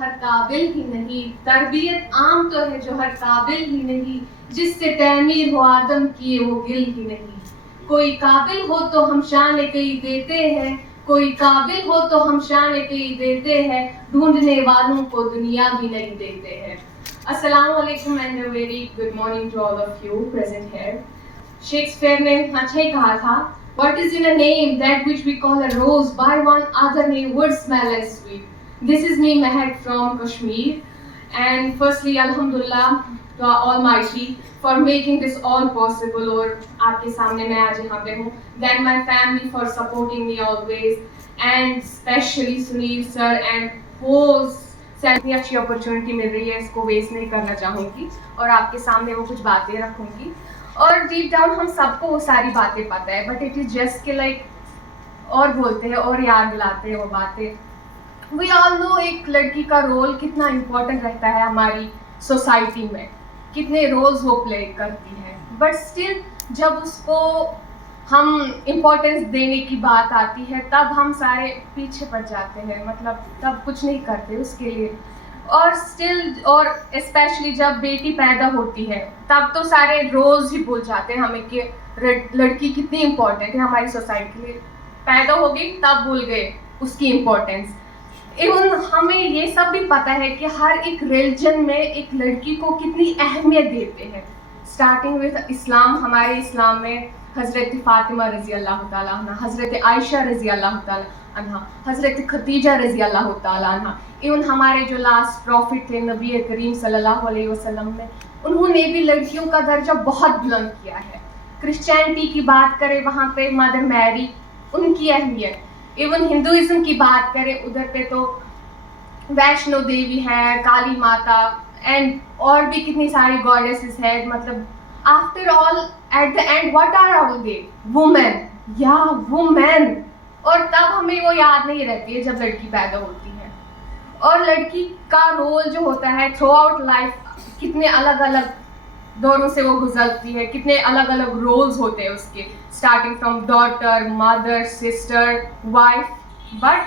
हर काबिल ही नहीं, तरबियत आम तो है जो हर काबिल ही नहीं, जिससे तैमीर हो आदम किए वो गिल ही नहीं। कोई काबिल हो तो हम शान कई देते हैं, कोई काबिल हो तो हम शान कई देते हैं, ढूंढने वालों को दुनिया भी नहीं देते हैं। अस्सलाम वालेकुम and a very good morning to all of you present here. Shakespeare ने अच्छा ही कहा था, What is in a name that which we call a rose, by one other name would smell as sweet. This is me Mehak from Kashmir, and firstly Alhamdulillah to Almighty for making this all possible और आपके सामने मैं आज यहाँ पे हूँ. Then my family for supporting me always, and especially Sunil sir and host से इतनी अच्छी अपॉर्चुनिटी मिल रही है, इसको वेस्ट नहीं करना चाहूँगी और आपके सामने वो कुछ बातें रखूँगी. और डीप डाउन हम सबको वो सारी बातें पता है, बट इट इज जस्ट के लाइक और बोलते हैं और याद दिलाते हैं वो बातें. वी ऑल नो एक लड़की का रोल कितना इम्पोर्टेंट रहता है हमारी सोसाइटी में, कितने रोल्स वो प्ले करती है, बट स्टिल जब उसको हम इम्पोर्टेंस देने की बात आती है तब हम सारे पीछे पड़ जाते हैं, मतलब तब कुछ नहीं करते उसके लिए. और स्टिल और स्पेशली जब बेटी पैदा होती है तब तो सारे रोल्स ही भूल जाते हैं हमें कि लड़की कितनी इम्पोर्टेंट है हमारी सोसाइटी के लिए. पैदा हो गई तब भूल गए उसकी इम्पोर्टेंस. इवन हमें ये सब भी पता है कि हर एक रिलीजन में एक लड़की को कितनी अहमियत देते हैं. स्टार्टिंग विद इस्लाम, हमारे इस्लाम में हज़रत फ़ातिमा रज़ी अल्लाह ताला अन्हा, हज़रत आयशा रज़ी अल्लाह ताला अन्हा, हज़रत खदीजा रज़ी अल्लाह ताला अन्हा, इवन हमारे जो लास्ट प्रॉफिट थे नबी करीम सल्लल्लाहु अलैहि वसल्लम में, उन्होंने भी लड़कियों का दर्जा बहुत बुलंद किया है. क्रिश्चियनिटी की बात करें वहाँ पे मदर मैरी, उनकी अहमियत. इवन हिंदुइज्म की बात करें उधर पे तो वैष्णो देवी है, काली माता एंड और भी कितनी सारी गॉडेसेस है. मतलब after all at the end what are all they? Women. या वुमेन. और तब हमें वो याद नहीं रहती है जब लड़की पैदा होती है. और लड़की का रोल जो होता है थ्रू आउट लाइफ, कितने अलग अलग दौरों से वो गुजरती है, कितने अलग अलग रोल्स होते हैं उसके, starting from daughter, mother, sister, wife. But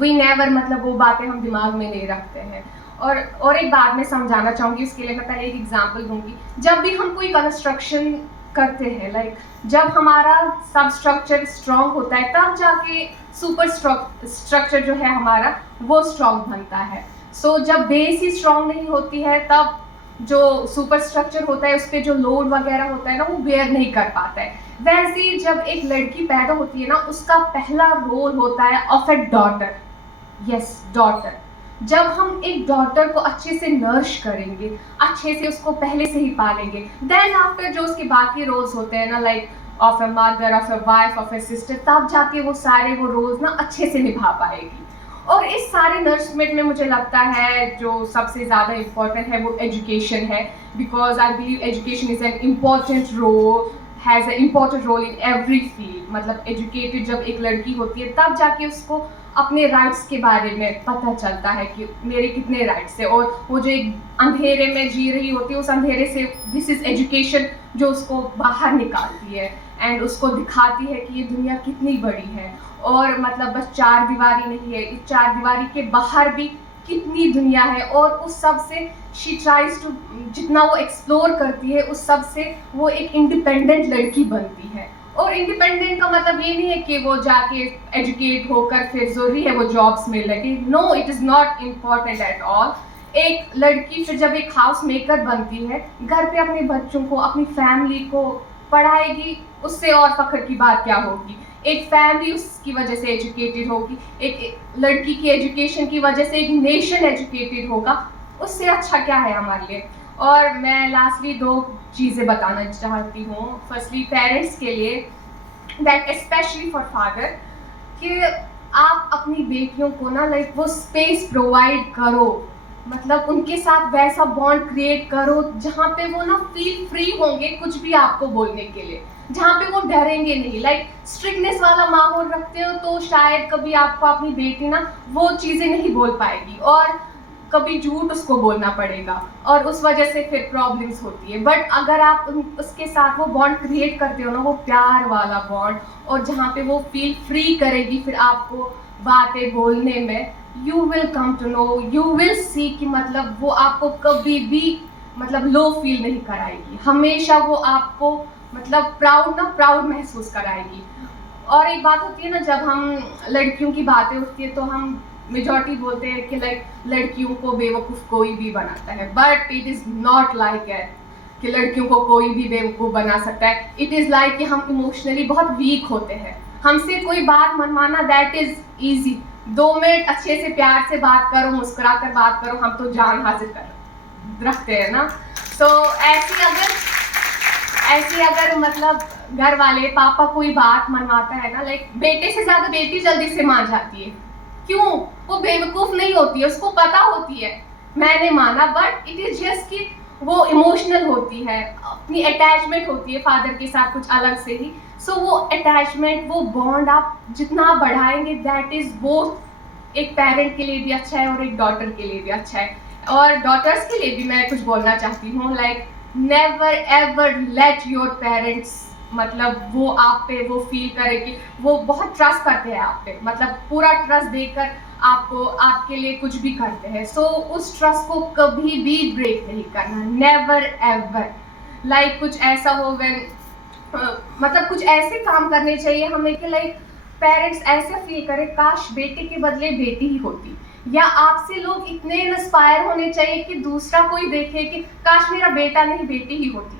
we never, मतलब वो बातें हम दिमाग में नहीं रखते हैं. और एक बात मैं समझाना चाहूँगी, उसके लिए मैं पहले एक एग्जांपल दूंगी. जब भी हम कोई कंस्ट्रक्शन करते हैं, लाइक जब हमारा सब स्ट्रक्चर स्ट्रॉन्ग होता है तब जाके सुपर स्ट्रक्चर जो है हमारा वो स्ट्रॉन्ग बनता है. सो जब बेस ही स्ट्रॉन्ग नहीं होती है तब जो सुपर स्ट्रक्चर होता है उस पर जो लोड वगैरह होता है ना वो बेयर नहीं कर पाता है. वैसे ही जब एक लड़की पैदा होती है ना, उसका पहला रोल होता है of A daughter. Yes, daughter. जब हम एक डॉटर को अच्छे से नर्श करेंगे, अच्छे से उसको पहले से ही पालेंगे, देन आफ्टर जो उसके बाकी रोल्स होते हैं ना, like of a mother, of a wife, of A sister, तब जाके वो सारे वो रोल्स ना अच्छे से निभा पाएगी. और इस सारे नर्समेंट में मुझे लगता है जो सबसे ज़्यादा इम्पोर्टेंट है वो एजुकेशन है, because I believe education is an important role, has an important role in every field. मतलब एजुकेटेड जब एक लड़की होती है तब जाके उसको अपने राइट्स के बारे में पता चलता है कि मेरे कितने राइट्स है. और वो जो एक अंधेरे में जी रही होती है, उस अंधेरे से दिस इज़ एजुकेशन जो उसको बाहर निकालती है एंड उसको दिखाती है कि ये दुनिया कितनी बड़ी है. और मतलब बस चार दीवारी नहीं है, इस चार दीवारी के बाहर भी कितनी दुनिया है. और उस सब से शी ट्राइज टू, जितना वो एक्सप्लोर करती है उस सब से वो एक इंडिपेंडेंट लड़की बनती है. और इंडिपेंडेंट का मतलब ये नहीं है कि वो जाके एजुकेट होकर फिर ज़रूरी है वो जॉब्स मिल लगे. No, it is not important at all. एक लड़की फिर जब एक हाउस मेकर बनती है, घर पे अपने बच्चों को, अपनी फैमिली को पढ़ाएगी, उससे और फख्र की बात क्या होगी. एक फैमिली उसकी वजह से एजुकेटेड होगी, एक लड़की की एजुकेशन की वजह से एक नेशन एजुकेटेड होगा. उससे अच्छा क्या है हमारे लिए. और मैं लास्टली दो चीज़ें बताना चाहती हूँ. फर्स्टली पेरेंट्स के लिए, दैट स्पेशली फॉर फादर, कि आप अपनी बेटियों को ना लाइक वो स्पेस प्रोवाइड करो, मतलब उनके साथ वैसा बॉन्ड क्रिएट करो जहाँ पे वो ना फील फ्री होंगे कुछ भी आपको बोलने के लिए, जहाँ पे वो डरेंगे नहीं. लाइक स्ट्रिक्टनेस वाला माहौल रखते हो तो शायद कभी आपको अपनी बेटी ना वो चीज़ें नहीं बोल पाएगी और कभी झूठ उसको बोलना पड़ेगा और उस वजह से फिर प्रॉब्लम्स होती है. बट अगर आप उसके साथ वो बॉन्ड क्रिएट करते हो ना, वो प्यार वाला बॉन्ड, और जहाँ पे वो फील फ्री करेगी फिर आपको बातें बोलने में, you will come to know, you will see कि मतलब वो आपको कभी भी मतलब लो फील नहीं कराएगी, हमेशा वो आपको मतलब प्राउड महसूस कराएगी। और एक बात होती है ना, जब हम लड़कियों की बातें उठती है तो हम मेजॉरिटी बोलते हैं कि लाइक लड़कियों को बेवकूफ़ कोई भी बनाता है, but it is not like that कि लड़कियों को कोई भी बेवकूफ़ बना सकता है। इट इज़ लाइक कि हम इमोशनली बहुत वीक होते हैं, हमसे कोई बात मनवाना दैट इज़ ईजी। 2 मिनट अच्छे से प्यार से बात करो, मुस्कुरा कर बात करो, हम तो जान हाजिर कर रखते हैं ना। सो ऐसी अगर मतलब घर वाले पापा कोई बात मनवाता है ना, लाइक बेटे से ज़्यादा बेटी जल्दी से मान जाती है। क्यों? वो बेवकूफ़ नहीं होती है, उसको पता होती है मैंने माना, बट इट इज़ जस्ट कि वो इमोशनल होती है, अपनी अटैचमेंट होती है फादर के साथ कुछ अलग से ही। सो वो अटैचमेंट, वो बॉन्ड आप जितना बढ़ाएंगे दैट इज़ बोथ एक पेरेंट के लिए भी अच्छा है और एक डॉटर के लिए भी अच्छा है। और डॉटर्स के लिए भी मैं कुछ बोलना चाहती हूँ, like never ever let your parents मतलब वो आप पे वो फील करे कि वो बहुत ट्रस्ट करते हैं आप पे, मतलब पूरा ट्रस्ट देकर आपको आपके लिए कुछ भी करते हैं। सो उस ट्रस्ट को कभी भी ब्रेक नहीं करना, नेवर एवर। लाइक कुछ ऐसा हो व्हेन मतलब कुछ ऐसे काम करने चाहिए हमें कि लाइक पेरेंट्स ऐसे फील करें काश बेटे के बदले बेटी ही होती, या आपसे लोग इतने इंस्पायर होने चाहिए कि दूसरा कोई देखे कि काश मेरा बेटा नहीं बेटी ही होती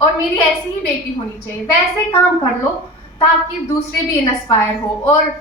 और मेरी ऐसी ही बेटी होनी चाहिए। वैसे काम कर लो ताकि दूसरे भी इंस्पायर हो। और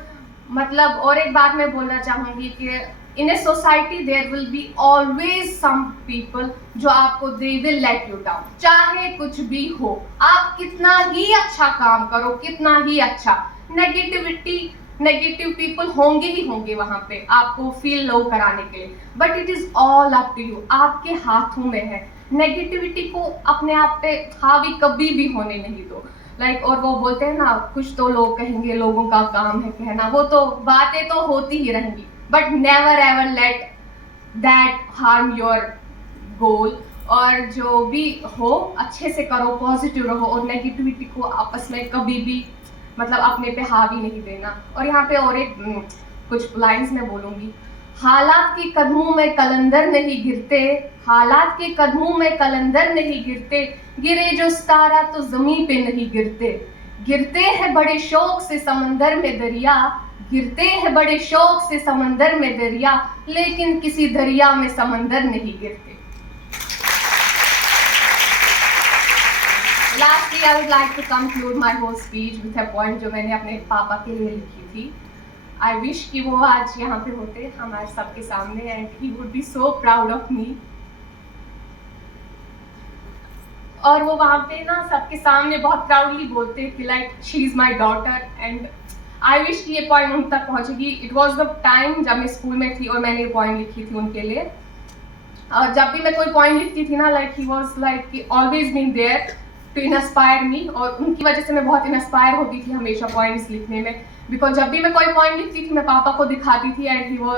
मतलब और एक बात मैं बोलना चाहूँगी कि in a society there will be always some people जो आपको they will let you down, चाहे कुछ भी हो, आप कितना ही अच्छा काम करो, कितना ही अच्छा, नेगेटिव पीपल होंगे ही होंगे वहां पे आपको फील लो कराने के लिए, but it is all up to you, आपके हाथों में है। नेगेटिविटी को अपने आप पे हावी कभी भी होने नहीं दो। लाइक और वो बोलते हैं ना, कुछ तो लोग कहेंगे, लोगों का काम है कहना, वो तो बातें तो होती ही रहेंगी, but never ever let that harm your goal. और जो भी हो अच्छे से करो, पॉजिटिव रहो, और नेगेटिविटी को आपस में कभी भी मतलब अपने पे हावी नहीं देना। और यहाँ पे और एक कुछ लाइंस मैं बोलूँगी, हालात के कदमों में कलंदर नहीं गिरते, हालात के कदमों में कलंदर नहीं गिरते, गिरे जो सितारा तो ज़मीन पे नहीं गिरते, गिरते हैं बड़े शौक से समंदर में दरिया, गिरते हैं बड़े शौक से समंदर में दरिया, लेकिन किसी दरिया में समंदर नहीं गिरते। Lastly, I would like to conclude my whole speech with a point जो मैंने अपने पापा के लिए लिखी थी। I wish कि वो आज यहाँ पे होते हमारे सबके सामने, and he would be so proud of me। और वो वहाँ पे ना सबके सामने बहुत प्राउडली बोलते कि like she is my daughter, and I wish कि ये पॉइंट उन तक पहुँचेगी। इट वॉज द टाइम जब मैं स्कूल में थी और मैंने ये पॉइंट लिखी थी उनके लिए। और जब भी मैं कोई पॉइंट लिखती थी ना, like he was like always been there to inspire me, और उनकी वजह से मैं बहुत इंस्पायर होती थी हमेशा पॉइंट्स लिखने में, बिकॉज जब भी मैं कोई पॉइंट लिखती थी मैं पापा को दिखाती थी, एंड ही वॉज